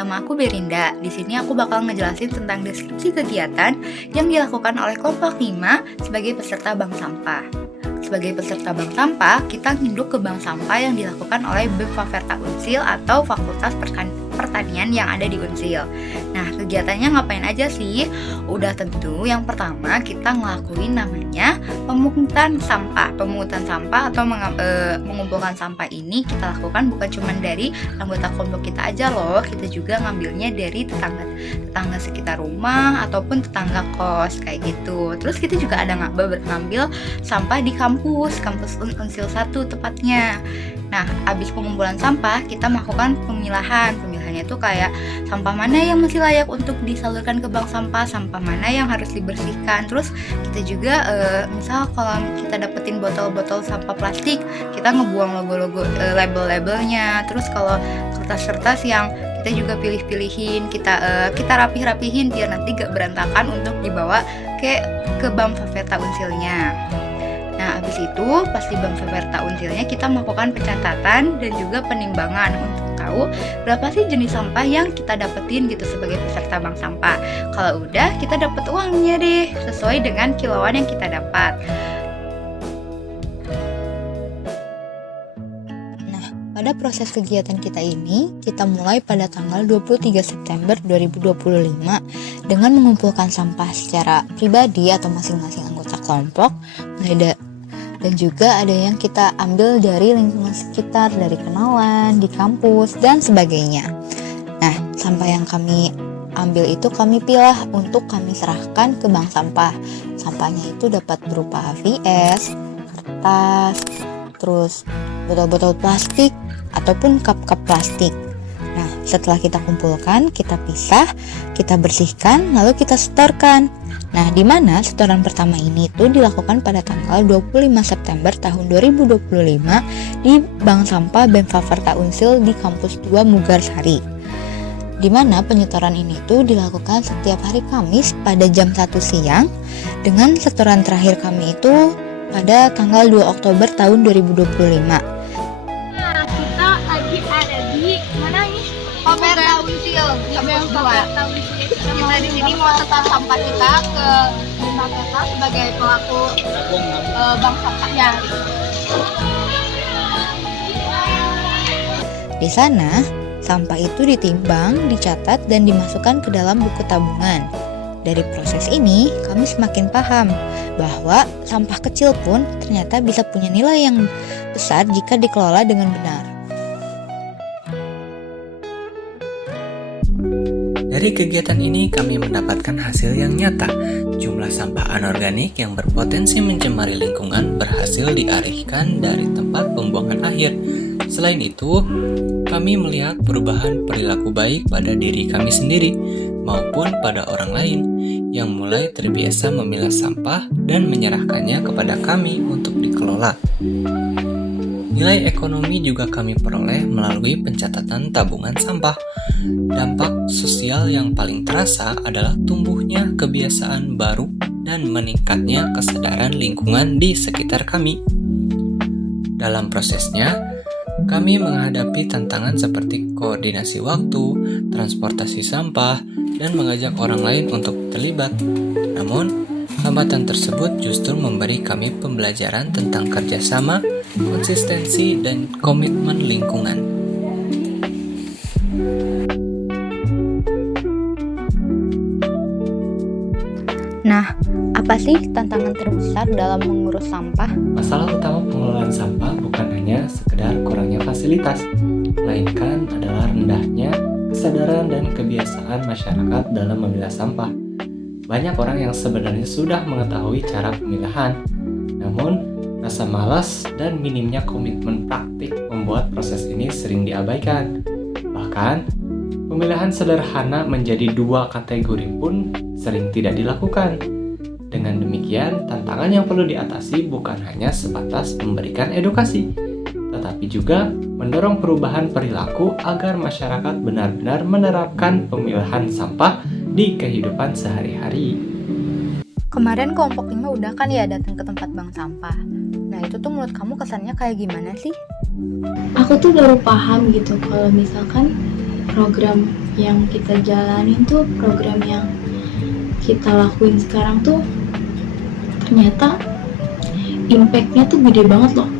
nama aku Berinda. Di sini aku bakal ngejelasin tentang deskripsi kegiatan yang dilakukan oleh kelompok 5 sebagai peserta bank sampah. Sebagai peserta bank sampah, kita nginduk ke bank sampah yang dilakukan oleh BEM Faverta Unsil atau Fakultas Pertanian yang ada di Unsil. Nah, kegiatannya ngapain aja sih? Udah tentu yang pertama kita ngelakuin namanya pemungutan sampah. Pemungutan sampah atau mengumpulkan sampah ini kita lakukan bukan cuma dari anggota kelompok kita aja loh. Kita juga ngambilnya dari tetangga sekitar rumah ataupun tetangga kos kayak gitu. Terus kita juga ada ngambil sampah di kampus Unsil 1 tepatnya. Nah, habis pengumpulan sampah, kita melakukan pemilahan. Pemilahannya itu kayak sampah mana yang masih layak untuk disalurkan ke bank sampah, sampah mana yang harus dibersihkan. Terus kita juga, misal kalau kita dapetin botol-botol sampah plastik, kita ngebuang logo-logo, label-labelnya. Terus kalau kertas-kertas yang kita juga pilih-pilihin, kita rapih-rapihin biar nanti gak berantakan untuk dibawa ke bank Faverta Unsilnya. Nah, habis itu pas di bank Faverta Unsilnya kita melakukan pencatatan dan juga penimbangan untuk tahu berapa sih jenis sampah yang kita dapetin gitu sebagai peserta bank sampah. Kalau udah, kita dapat uangnya deh sesuai dengan kiloan yang kita dapat. Nah, pada proses kegiatan kita ini, kita mulai pada tanggal 23 September 2025 dengan mengumpulkan sampah secara pribadi atau masing-masing anggota kelompok, dan juga ada yang kita ambil dari lingkungan sekitar, dari kenalan, di kampus, dan sebagainya. Nah, sampah yang kami ambil itu kami pilah untuk kami serahkan ke bank sampah. Sampahnya itu dapat berupa HVS, kertas, terus botol-botol plastik, ataupun cup-cup plastik. Nah, setelah kita kumpulkan, kita pisah, kita bersihkan, lalu kita setorkan. Nah, di mana setoran pertama ini tuh dilakukan pada tanggal 25 September tahun 2025 di Bank Sampah BEM Faverta Unsil di Kampus 2 Mugarsari. Di mana penyetoran ini tuh dilakukan setiap hari Kamis pada jam 1 siang dengan setoran terakhir kami itu pada tanggal 2 Oktober tahun 2025. Nah, kita lagi ada di mana ini? Faverta Unsil, Kampus 2. Kita di sini mau setor sampah kita ke Faverta sebagai pelaku bank sampahnya. Di sana, sampah itu ditimbang, dicatat, dan dimasukkan ke dalam buku tabungan. Dari proses ini, kami semakin paham bahwa sampah kecil pun ternyata bisa punya nilai yang besar jika dikelola dengan benar. Dari kegiatan ini kami mendapatkan hasil yang nyata. Jumlah sampah anorganik yang berpotensi mencemari lingkungan berhasil dialihkan dari tempat pembuangan akhir. Selain itu, kami melihat perubahan perilaku baik pada diri kami sendiri maupun pada orang lain yang mulai terbiasa memilah sampah dan menyerahkannya kepada kami untuk dikelola. Nilai ekonomi juga kami peroleh melalui pencatatan tabungan sampah. Dampak sosial yang paling terasa adalah tumbuhnya kebiasaan baru dan meningkatnya kesadaran lingkungan di sekitar kami. Dalam prosesnya, kami menghadapi tantangan seperti koordinasi waktu, transportasi sampah, dan mengajak orang lain untuk terlibat. Namun, hambatan tersebut justru memberi kami pembelajaran tentang kerjasama, konsistensi, dan komitmen lingkungan. Nah, apa sih tantangan terbesar dalam mengurus sampah? Masalah utama pengelolaan sampah bukan hanya sekedar kurangnya fasilitas, melainkan adalah rendahnya kesadaran dan kebiasaan masyarakat dalam memilah sampah. Banyak orang yang sebenarnya sudah mengetahui cara pemilahan, namun rasa malas dan minimnya komitmen praktik membuat proses ini sering diabaikan. Bahkan, pemilahan sederhana menjadi 2 kategori pun sering tidak dilakukan. Dengan demikian, tantangan yang perlu diatasi bukan hanya sebatas memberikan edukasi, tetapi juga mendorong perubahan perilaku agar masyarakat benar-benar menerapkan pemilahan sampah di kehidupan sehari-hari. Kemarin kelompok 5 udah kan ya datang ke tempat bank sampah. Nah, itu tuh menurut kamu kesannya kayak gimana sih? Aku tuh baru paham gitu kalau misalkan program yang kita jalanin tuh, program yang kita lakuin sekarang tuh ternyata impact-nya tuh gede banget loh,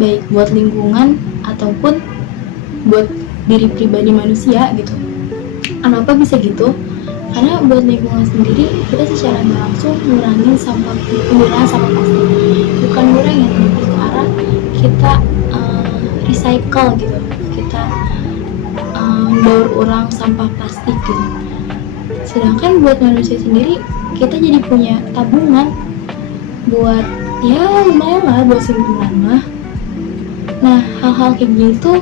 baik buat lingkungan ataupun buat diri pribadi manusia gitu. Kenapa bisa gitu? Karena buat lingkungan sendiri kita secara nggak langsung ngurangin penggunaan sampah plastik, bukan ngurangin, lebih ke arah kita recycle gitu, kita daur ulang sampah plastik gitu. Sedangkan buat manusia sendiri kita jadi punya tabungan buat ya lumayan lah buat simpenan mah. Nah, hal-hal kayak gitu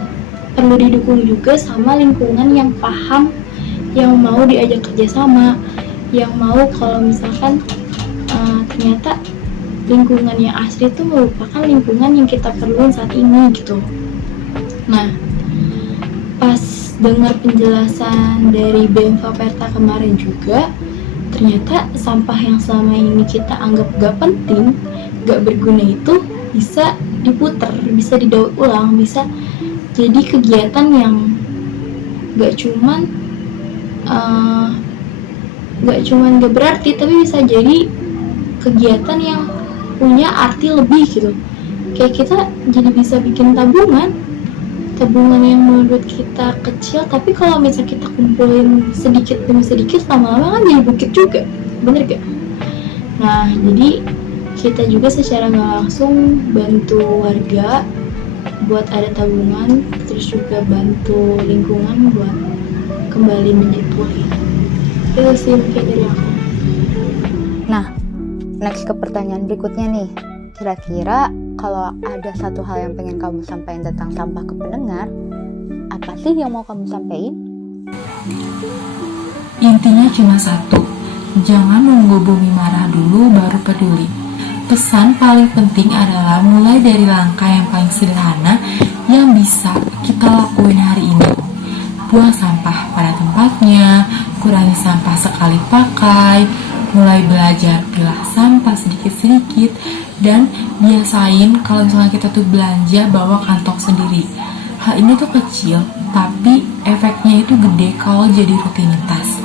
perlu didukung juga sama lingkungan yang paham, yang mau diajak kerjasama, yang mau kalau misalkan ternyata lingkungan yang asli itu merupakan lingkungan yang kita perluin saat ini gitu. Nah, pas dengar penjelasan dari BEM Faperta kemarin juga, ternyata sampah yang selama ini kita anggap gak penting, gak berguna itu bisa diputer, bisa didaur ulang, bisa jadi kegiatan yang gak cuman gak berarti, tapi bisa jadi kegiatan yang punya arti lebih gitu. Kayak kita jadi bisa bikin tabungan yang menurut kita kecil, tapi kalau misalnya kita kumpulin sedikit demi sedikit, lama-lama kan jadi bukit juga, bener gak? Nah, jadi kita juga secara gak langsung bantu warga buat ada tabungan, terus juga bantu lingkungan buat kembali menjadi pulih. Itu sih mungkin dari aku. Nah, next ke pertanyaan berikutnya nih. Kira-kira kalau ada satu hal yang pengen kamu sampaikan tentang sampah ke pendengar, apa sih yang mau kamu sampaikan? Intinya cuma satu, jangan nunggu bumi marah dulu baru peduli. Pesan paling penting adalah mulai dari langkah yang paling sederhana yang bisa kita lakuin hari ini. Buang sampah pada tempatnya, kurangi sampah sekali pakai, mulai belajar pilah sampah sedikit-sedikit, dan biasain kalau misalnya kita tuh belanja bawa kantong sendiri. Hal ini tuh kecil, tapi efeknya itu gede kalau jadi rutinitas.